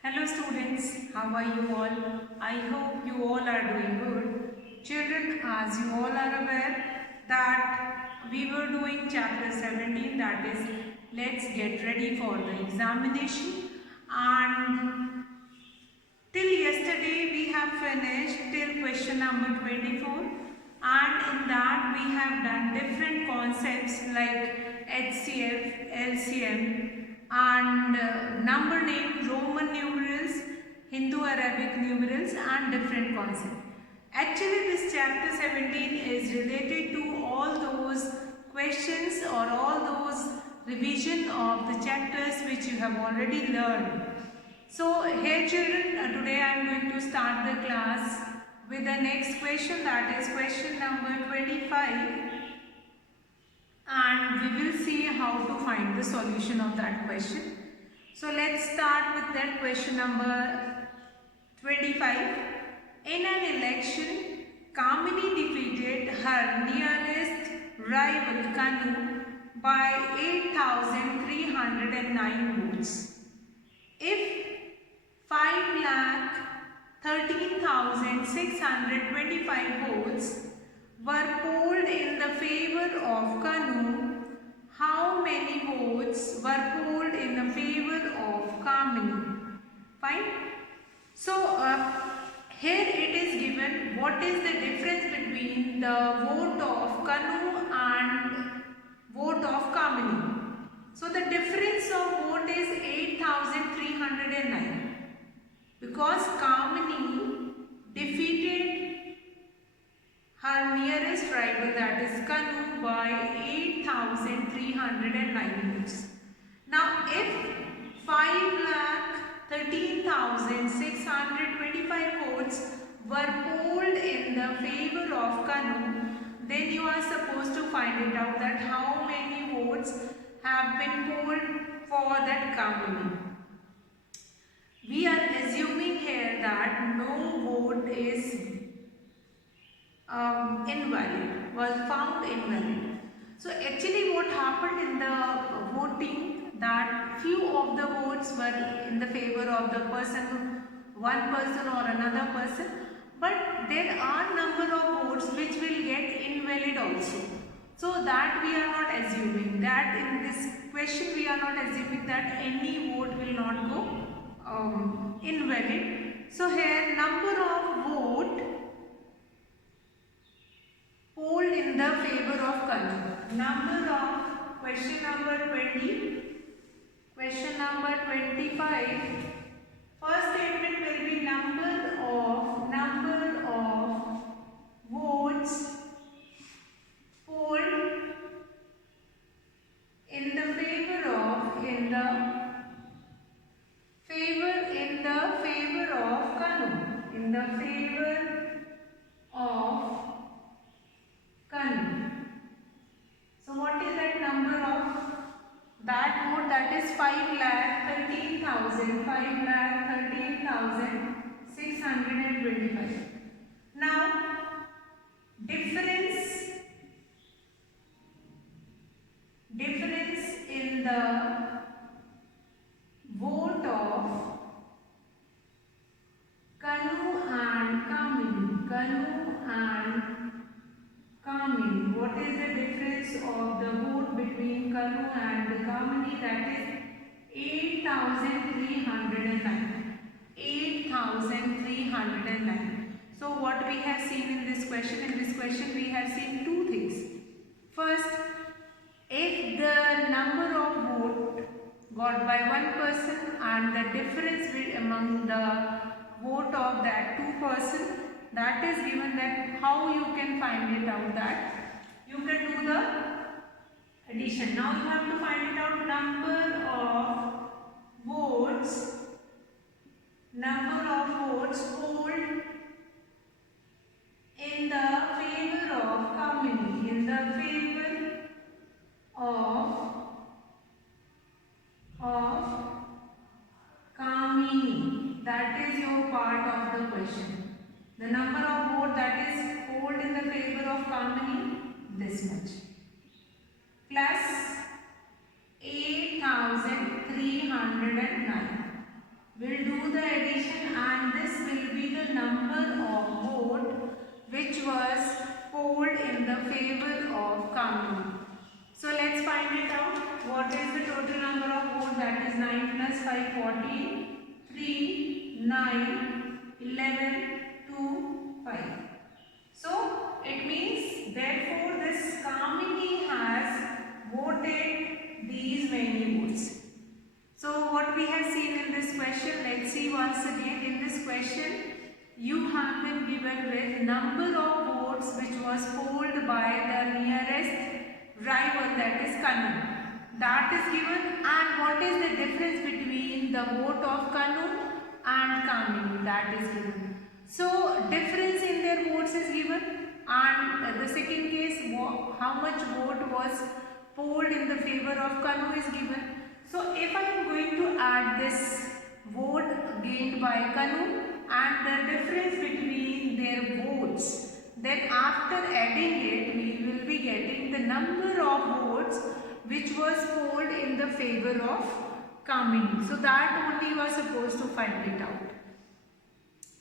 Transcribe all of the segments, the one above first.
Hello students, how are you all? I hope you all are doing good. Children, as you all are aware that we were doing chapter 17, that is let's get ready for the examination, and till yesterday we have finished till question number 24, and in that we have done different concepts like HCF, LCM and number name, Roman numerals, Hindu Arabic numerals and different concepts. Actually this chapter 17 is related to all those questions or all those revision of the chapters which you have already learned. So here children, today I am going to start the class with the next question, that is question number 25, and we will see how to find the solution of that question. So let's start with that question number 25. In an election, Kamini defeated her nearest rival Kanu by 8,309 votes. If 5,13,625 votes were polled in the favor of Kanu, how many votes were polled in the favor of Kamini? Fine. So here it is given what is the difference between the vote of Kanu and vote of Kamini. So the difference of vote is 8,309 because Kamini defeated her nearest rival, that is Kanu, by 8,309 votes. Now if 5,13,625 votes were polled in the favor of Kanu, then you are supposed to find it out that how many votes have been polled for that Kamini. We are assuming here that no vote is invalid, was found invalid. So actually what happened in the voting, that few of the votes were in the favor of the person, one person or another person, but there are number of votes which will get invalid also. So that we are not assuming, that in this question we are not assuming that any vote will not go invalid. So here number of vote polled in the favor of Kanu. Number of question number 20, question number 25. First statement will be number of votes polled in the favor of Kanu, in the favor of Kanu. So what is that number of that vote? That is 5,13,625. Now difference in the vote of Kanu and Kamini. What is the difference of the vote between Kanu and the Kamini? That is 8,309. 8,309. So what we have seen in this question? In this question we have seen two things. First, if the number of vote got by one person and the difference among the vote of that two person, that is given, that how you can find it out, that you can do the addition. Now you have to find it out number of votes polled in the favor of Kamini, in the favor of Kamini. That is your part of the question. The number of votes that is polled in the favor of Kamini, this much, plus 8,309. We'll do the will be the number of vote which was polled in the favor of Kamini. So let's find it out. What is the total number of votes? That is 9 plus 5, 14, 3, 9, 11, 2, 5. So it means therefore this Kamini has voted these many votes. So what we have seen in this question, let's see once again. In this question, you have been given with number of votes which was polled by the nearest rival, that is Kanu. That is given, and what is the difference between the vote of Kanu and Kamini, that is given. So difference in their votes is given, and the second case, how much vote was polled in the favor of Kanu is given. So if I am going to add this vote gained by Kanu and the difference between their votes, then after adding it we will be getting the number of votes which was polled in the favor of Kamini. So that only you are supposed to find it out.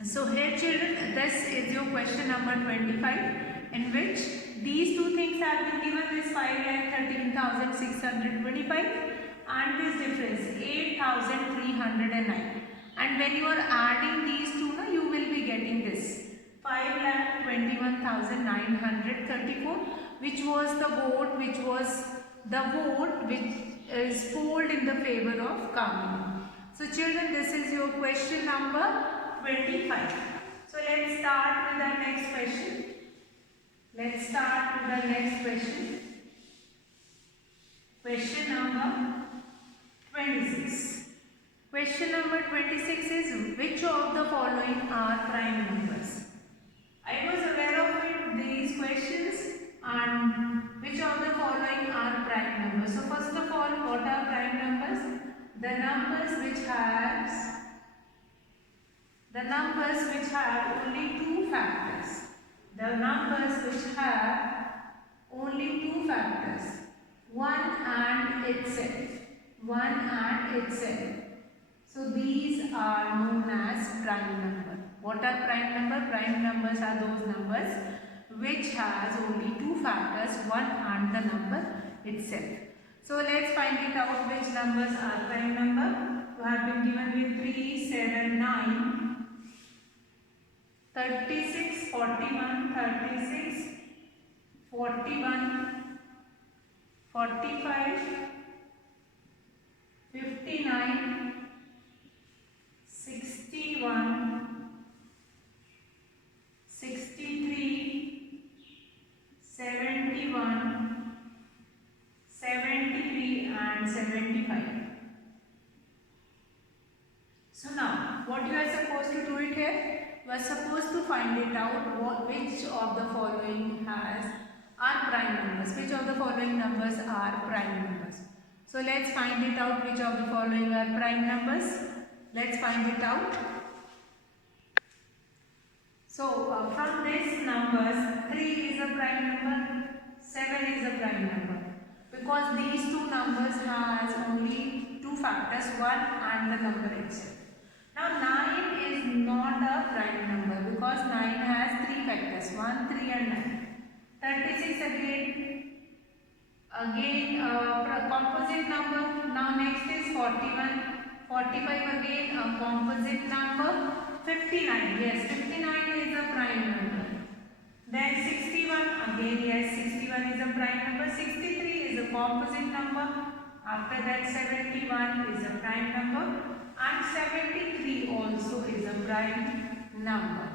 So here children, this is your question number 25, in which these two things have been given, this 5,13,625 and this difference 8,309, and when you are adding these two, you will be getting this 5,21,934, which was the vote which is polled in the favor of Kamini. So children, this is your question number 25. So let's start with our next question. Let's start with the next question. Question number 26. Question number 26 is, which of the following are prime numbers? I was aware of these questions, and which of the following are prime numbers? So first of all, what are prime numbers? The numbers which have only two factors. The numbers which have only two factors, one and itself. So these are known as prime number. What are prime number? Prime numbers are those numbers which has only two factors, one and the number itself. So let's find it out which numbers are prime number. You have been given with 3, 7, 9, 36, 41, 36, 41, 45, 59, 61, 63, 71, 73 and 75. So now, what you are supposed to do it here? You are supposed to find it out which of the following are prime numbers. Which of the following numbers are prime numbers? So let's find it out which of the following are prime numbers. Let's find it out. So from these numbers, 3 is a prime number, 7 is a prime number, because these two numbers has only two factors, one and the number itself. Now 9 is not a prime number because 9 has three factors, 1, 3 and 9. 36 again a composite number. Now next is 41, 45 again a composite number. 59, yes, 59 is a prime number. Then 61, again yes, 61 is a prime number. 63 is a composite number. After that 71 is a prime number, and 73 also is a prime number,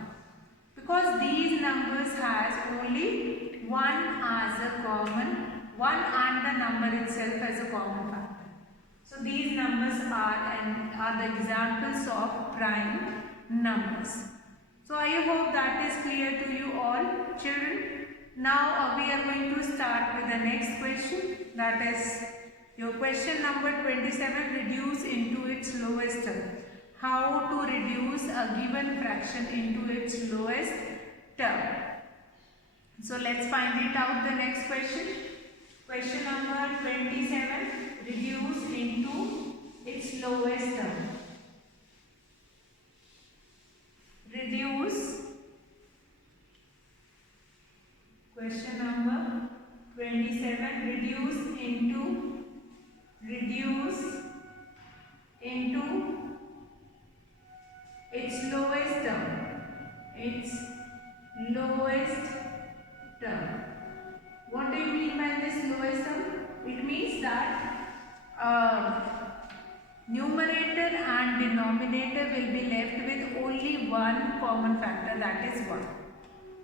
because these numbers has only one as a common, one and the number itself as a common factor. So these numbers are the examples of prime numbers. So I hope that is clear to you all children. Now we are going to start with the next question, that is your question number 27, reduce into its lowest term. How to reduce a given fraction into its lowest term. So let's find it out, the next question. Question number 27, reduce into its lowest term. reduce into its lowest term. Its lowest term. What do you mean by this lowest term? It means that numerator and denominator will be left with only one common factor, that is 1.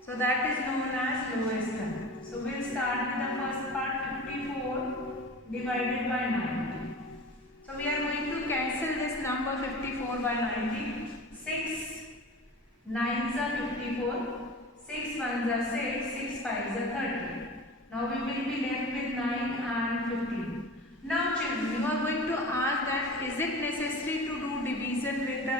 So that is known as lowest term. So we'll start with the first part, 54 divided by 90. So we are going to cancel this number 54 by 90. 6 9s are 54, 6 1s are 6, 6 5s are 30. Now we will be left with 9 and 15. Now children, you are going to ask that is it necessary to do division with the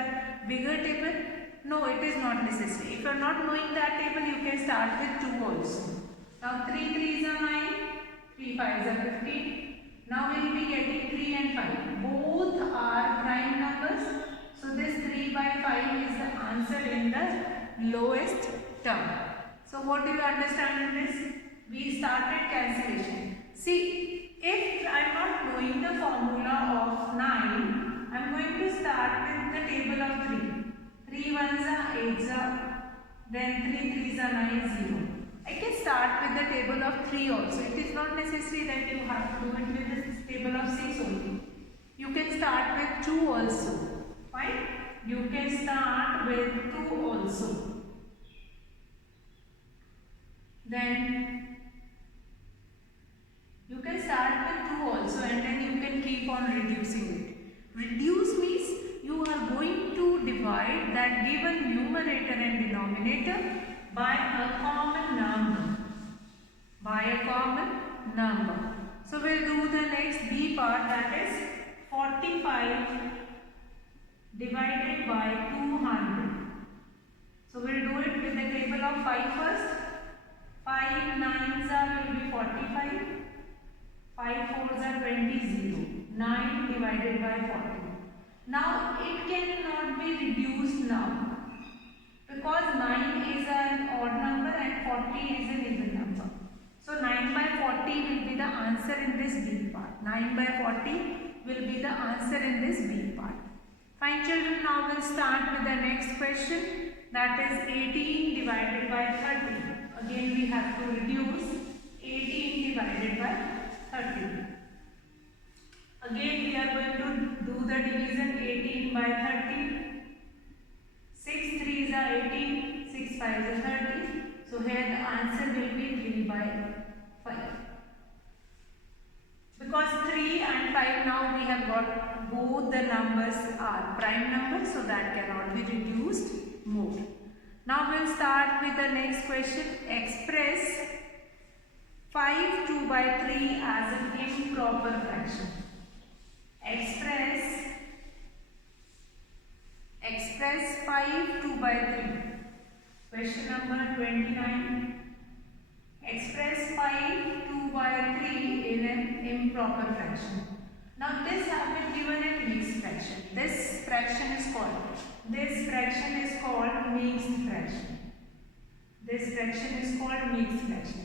bigger table? No, it is not necessary. If you are not knowing that table, you can start with 2 also. Now 3 3s are 9, 3 5s are 15. Now we will be getting 3 and 5. Both are prime numbers. So this 3 by 5 is the answer in the lowest term. So what do you understand in this? We started cancellation. See, if I am not knowing the formula of 9, I am going to start with the table of 3. 3 1s are 8s are, then 3 3s are 9 0. I can start with the table of 3 also. It is not necessary that you have to do it with the table of 6 only. You can start with 2 also. Fine? You can start with 2 also. Then you can start with 2 also, and then you can keep on reducing it. Reduce means you are going to divide that given numerator and denominator by a common number. By a common number. So we'll do the next B part, that is 45 divided by 200. So we'll do it with the table of 5 first. 5 9s are will be 45. 5 4s are 20, 9 divided by 40. Now it cannot be reduced now because 9 is an odd number and 40 is an even number. So 9 by 40 will be the answer in this B part. 9 by 40 will be the answer in this B part. Fine children, now we'll start with the next question, that is 18 divided by 30. Again we have to reduce 18 divided by 30. Again we are going to do the division 18 by 30. 6 3s are 18, 6 5s are 30. So here the answer will be 3 by 5. Because 3 and 5 now we have got both the numbers are prime numbers, so that cannot be reduced more. Now we'll start with the next question. Express 5 2 by 3 as an improper fraction. Express 5 2 by 3. Question number 29. Express 5 2 by 3 in an improper fraction. Now this has been given in mixed fraction. This fraction is called mixed fraction. This fraction is called mixed fraction.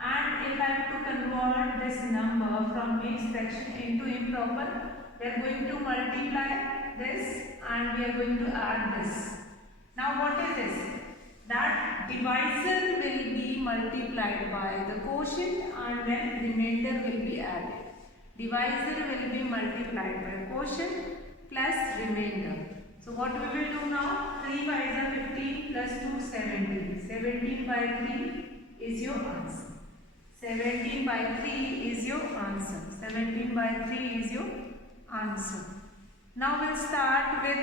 And if I have to convert this number from mixed fraction into improper, we are going to multiply this and we are going to add this. Now what is this? That divisor will be multiplied by the quotient and then remainder will be added. Divisor will be multiplied by quotient plus remainder. So what we will do now? 3 5s are 15 plus 2 17. 17 by 3 is your answer. 17 by 3 is your answer. 17 by 3 is your answer. Now we'll start with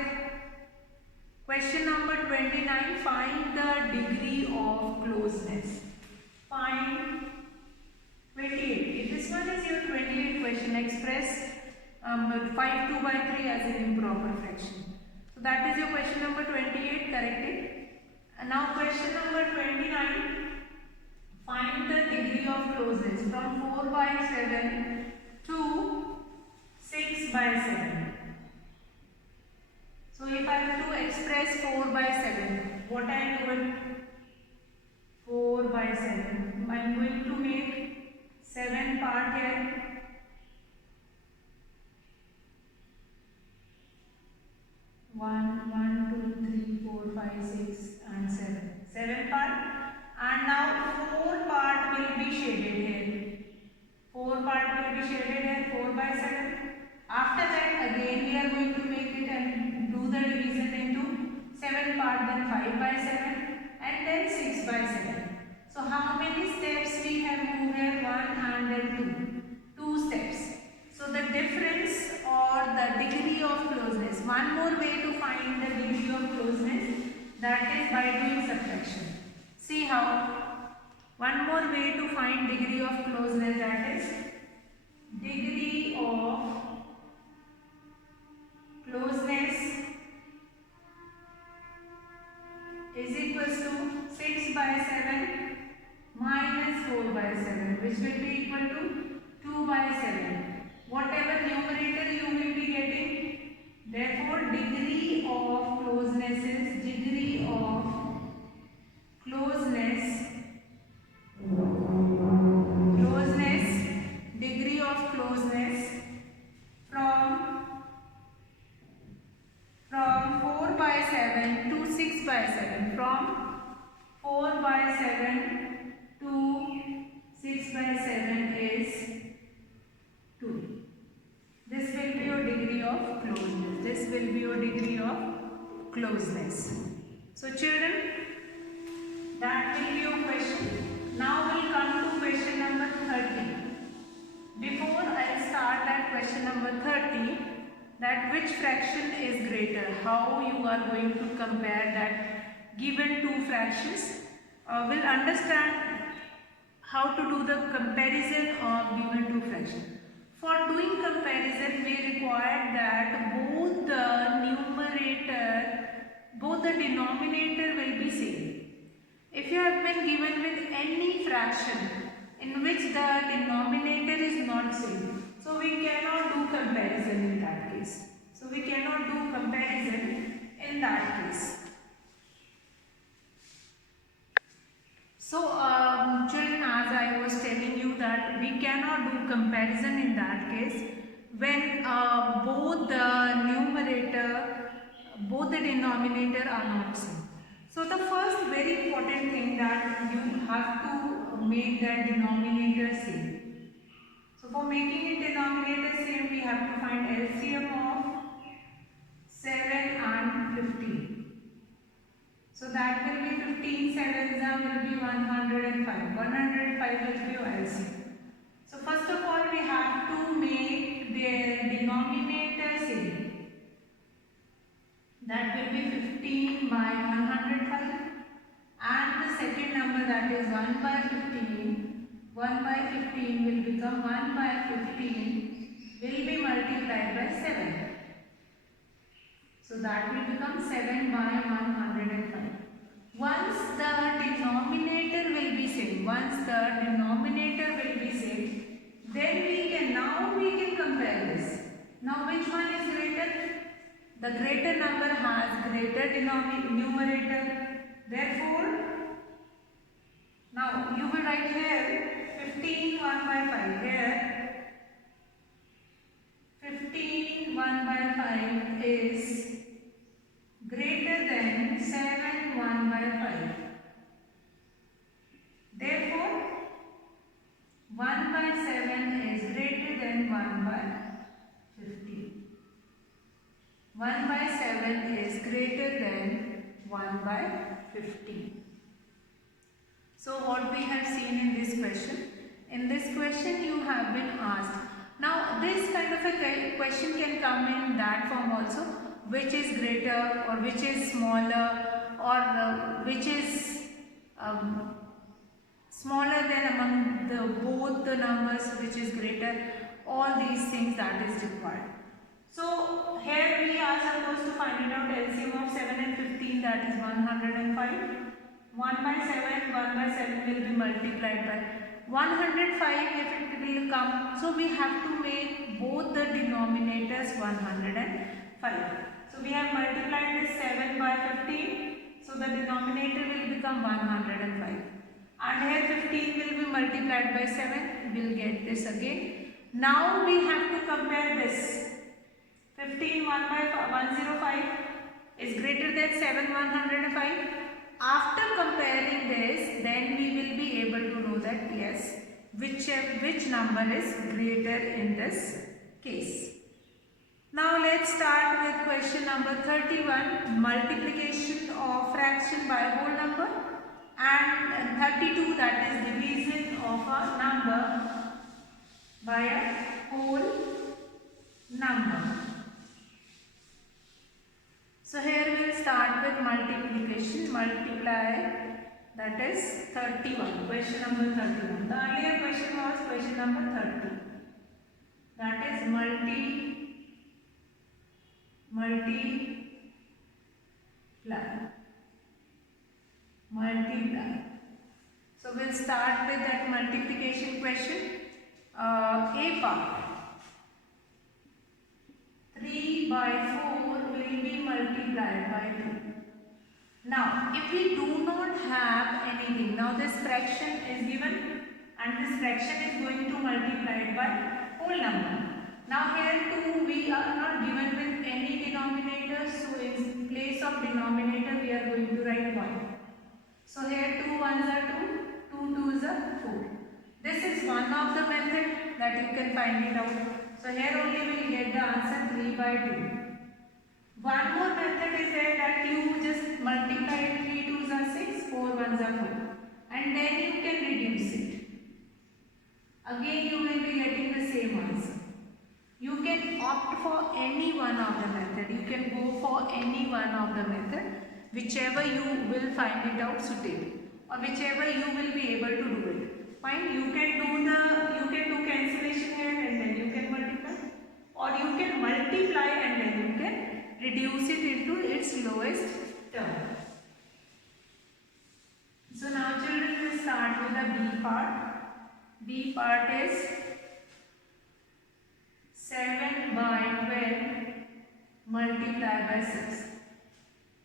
question number 29. Find the degree of closeness. Find 28. This one is your 28 question. Express 5 2 by 3 as an improper fraction. So that is your question number 28. Correct it. And now question number 29. Find the degree of closeness from 4 by 7 to 6 by 7. So if I have to express 4 by 7, what I am doing? 4 by 7. I am going to make 7 part here. 1, 2, 3, 4, 5, 6 and 7. 7 part. And now 4 part will be shaded here. 4 part will be shaded here, 4 by 7. After that again we are going to make it and do the division into 7 part, then 5 by 7 and then 6 by 7. So how many steps we have moved here? 1 and then 2. 2 steps. So the difference or the degree of closeness. One more way to find the degree of closeness, that is by doing subtraction. See how? One more way to find degree of closeness, that is degree of closeness is equals to 6 by 7 minus 4 by 7, which will be equal to 2 by 7. Whatever numerator you will be getting, therefore degree of closeness is degree of closeness degree of closeness from 4 by 7 to 6 by 7, from 4 by 7 to 6 by 7 is 2. This will be your degree of closeness. This will be your degree of closeness. So children, that will be your question. Now we'll come to question number 30. Before I start that question number 30, that which fraction is greater, how you are going to compare that given two fractions, we'll understand how to do the comparison of given two fractions. For doing comparison, we require that both the denominator will be same. If you have been given with any fraction in which the denominator is not same, so we cannot do comparison in that case. So children, as I was telling you that we cannot do comparison in that case when both the denominator are not same. So the first very important thing that you have to make that denominator same. So for making it denominator same, we have to find LCM of 7 and 15. So that will be 15, 7 will be 105. 105 will be your LCM. So first of all, we have to make their denominator same. That will be 15 by 105. And the second number, that is 1 by 15. 1 by 15 will become 1 by 15 will be multiplied by 7. So that will become 7 by 105. Once the denominator will be same, then we can compare this. Now which one is greater? The greater number has greater numerator. Therefore, now you will write here 15 1 by 5 here. 15 1 by 5 is greater than 7 1 by 5. Therefore, 1 by 7 is greater than 1 by 15. 1 by 7 is greater than 1 by 15. So what we have seen in this question? In this question you have been asked. Now this kind of a question can come in that form also, which is greater or which is smaller, or which is smaller than among both the numbers, which is greater. All these things that is required. So here we are supposed to find out LCM of 7 and 15, that is 105. 1 by 7 will be multiplied by 105 if it will come. So we have to make both the denominators 105. So we have multiplied this 7 by 15. So the denominator will become 105. And here 15 will be multiplied by 7. We will get this again. Now we have to compare this. 15 1 by 105. is greater than 7,105. After comparing this, then we will be able to know that yes, which number is greater in this case. Now let's start with question number 31, multiplication of fraction by whole number, and 32, that is division of a number by a whole number. So here we will start with multiplication. Multiply, that is 31. Question number 31. The earlier question was question number 30. That is multiply. So we'll start with that multiplication question. A part. 3 by 4 will be multiplied by 2. Now, if we do not have anything, now this fraction is given and this fraction is going to multiply it by whole number. Now here 2 we are not given with any denominator, so in place of denominator we are going to write 1. So here 2 ones are 2, 2 2s are 4. This is one of the method that you can find it out. So here only we will get the answer 3 by 2. One more method is there that you just multiply 3 2s are 6, 4 1s are 4, and then you can reduce it. Again you will be getting the same answer. You can opt for any one of the method. You can go for any one of the method, whichever you will find it out suitable, or whichever you will be able to do it. Fine. You can do cancellation here and then you can multiply, or you can multiply and then you can reduce it into its lowest term. So now children will start with the B part. B part is 7 by 12 multiplied by 6.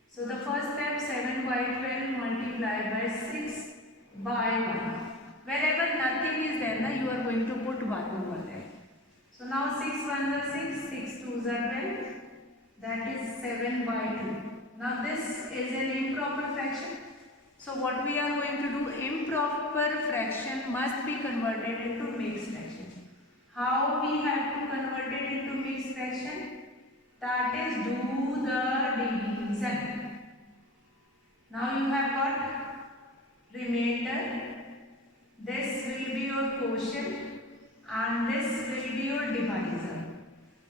So the first step, 7 by 12 multiplied by 6 by 1. Wherever nothing is there, now you are going to put 1 over there. So now 6 1s are 6, 6 2s are 12. That is 7 by 2. Now this is an improper fraction. So what we are going to do, improper fraction must be converted into mixed fraction. How we have to convert it into mixed fraction? That is, do the division. Now you have got remainder. This will be your quotient and this will be your divisor.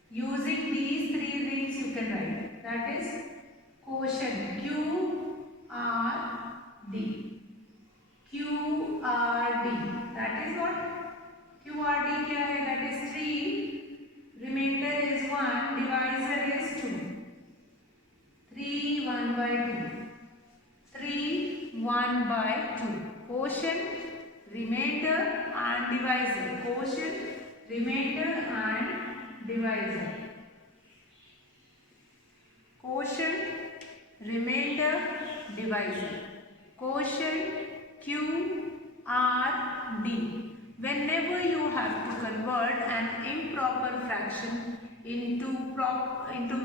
Using these three rings you can write. That is quotient Q R D. Q R D. That is what? Q R D क्या है? That is 3. Remainder is 1. Divisor is 2. 3 1 by 2. 3 1 by 2. Quotient, remainder and divisor. Quotient, remainder and divisor. Quotient, remainder, divisor. Quotient Q R D. Whenever you have to convert an improper fraction into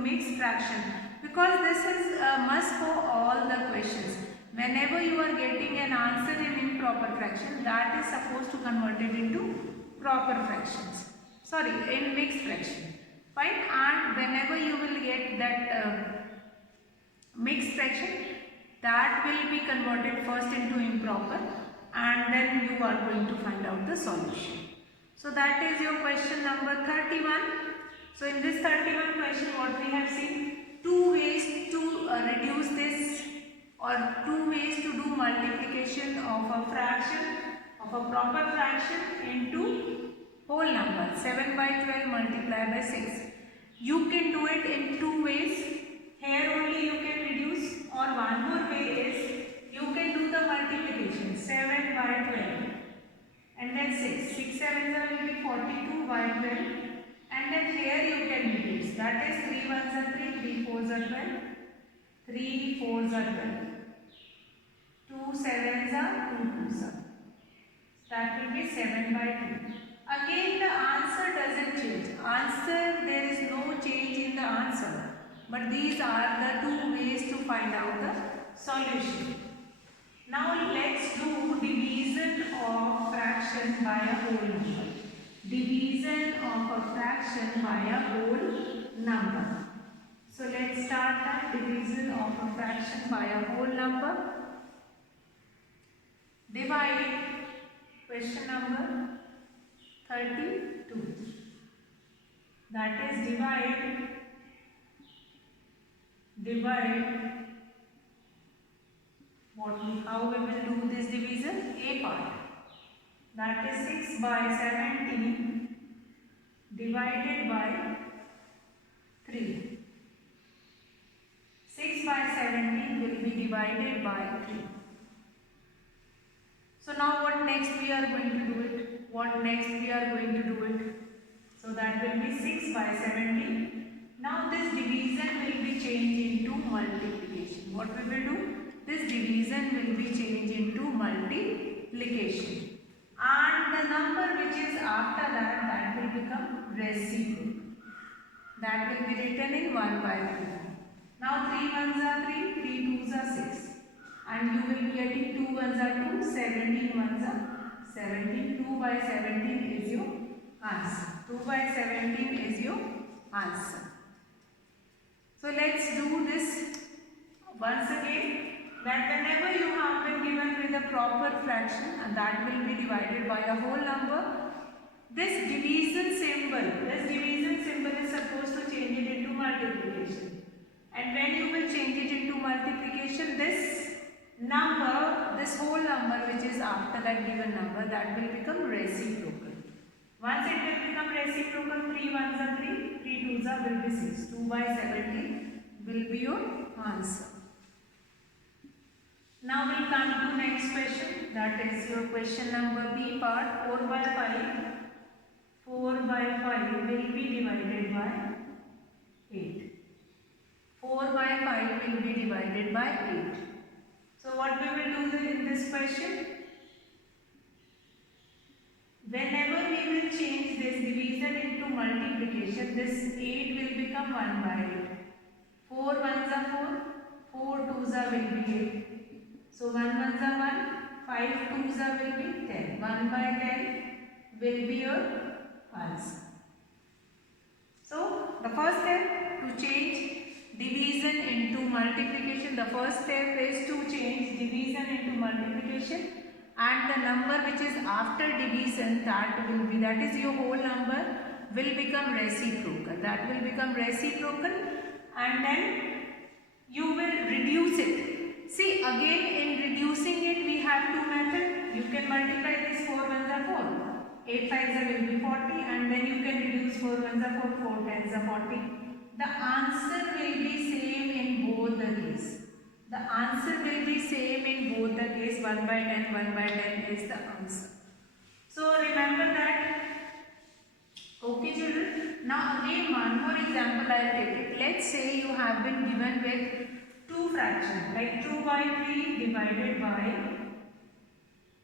mixed fraction, because this is a must for all the questions. Whenever you are getting an answer in improper fraction, that is supposed to convert it into proper fractions. Sorry, in mixed fraction. Fine. And whenever you will get that mixed fraction, that will be converted first into improper, and then you are going to find out the solution. So that is your question number 31. So in this 31 question, what we have seen, two ways to reduce this, or two ways to do multiplication of a fraction, of a proper fraction into whole number. 7 by 12 multiplied by 6. You can do it in two ways. Here only you can reduce, or one more way is you can do the multiplication. 7 by 12 and then 6. 6 7s will be 42 by 12, and then here you can reduce. That is 3 1s are 3, 3 4s are 12, 3 4s are 12, 2 7s are 2 2s are. That will be 7 by 2. Again the answer doesn't change. There is no change in the answer. But these are the two ways to find out the solution. Now let's do division of fraction by a whole number. Division of a fraction by a whole number. So let's start the division of a fraction by a whole number. Divide question number 32. That is divide how we will do this division? A part. That is 6 by 17 divided by 3. 6 by 17 will be divided by 3. So now what next we are going to do it? What next we are going to do it? So that will be 6 by 17. Now this division will be changed into multiplication. What we will do? This division will be changed into multiplication. And the number which is after that will become reciprocal. That will be written in 1 by 3. Now 3 ones are 3, 3 twos are 6. And you will be getting 2 ones are 2, 17 ones are 17. 2 by 17 is your answer. 2 by 17 is your answer. So let's do this once again. That whenever you have been given with a proper fraction and that will be divided by a whole number, this division symbol is supposed to change it into multiplication. And when you will change it into multiplication, this number, this whole number which is after that given number, that will become reciprocal. Once it will become reciprocal, 3 ones are 3, 3 twos are will be 6. 2 by 17 will be your answer. Now we'll come to next question. That is your question number B part. 4 by 5. 4 by 5 will be divided by 8. 4 by 5 will be divided by 8. So what we will do in this question? Whenever we will change this division into multiplication, this 8 will become 1 by 8. 4 ones are 4, 4 twos are will be 8. So 1 ones are 1, 5 twos are will be 10. 1 by 10 will be your answer. So the first step to change division into multiplication, the first step is to change division into multiplication, and the number which is after division, that is your whole number, will become reciprocal. That will become reciprocal, and then you will reduce it. See, again in reducing it we have two methods. You can multiply this 4 ones are 4. 8 5s will be 40, and then you can reduce 4 ones are 4, 4 10s are 40. The answer will be same in both the case. The answer will be same in both the case. 1 by 10, 1 by 10 is the answer. So remember that. Okay children. Now again one more example I will take it. Let's say you have been given with two fractions like 2 by 3 divided by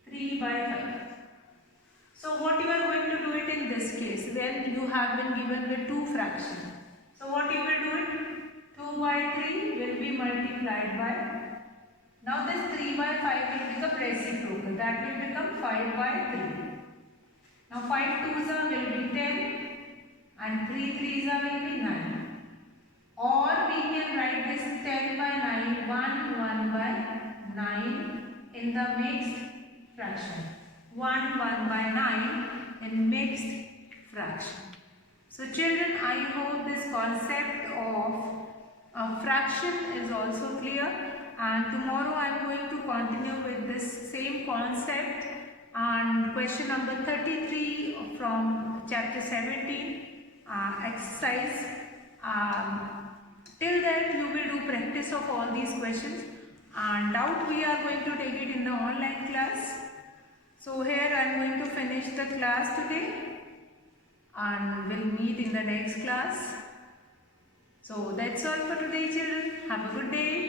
3 by 5. So what you are going to do it in this case? When you have been given with two fractions. So what you will do it? 2 by 3 will be multiplied by, now this 3 by 5 will become reciprocal, that will become 5 by 3. Now 5 twos are will be 10 and 3 threes are will be 9. Or we can write this 10 by 9, 1 by 9 in the mixed fraction. 1 by 9 in mixed fraction. So children, I hope this concept of fraction is also clear, and tomorrow I am going to continue with this same concept and question number 33 from chapter 17 exercise. Till then you will do practice of all these questions, and doubt we are going to take it in the online class. So here I am going to finish the class today, and we'll meet in the next class. So that's all for today children. Have a good day.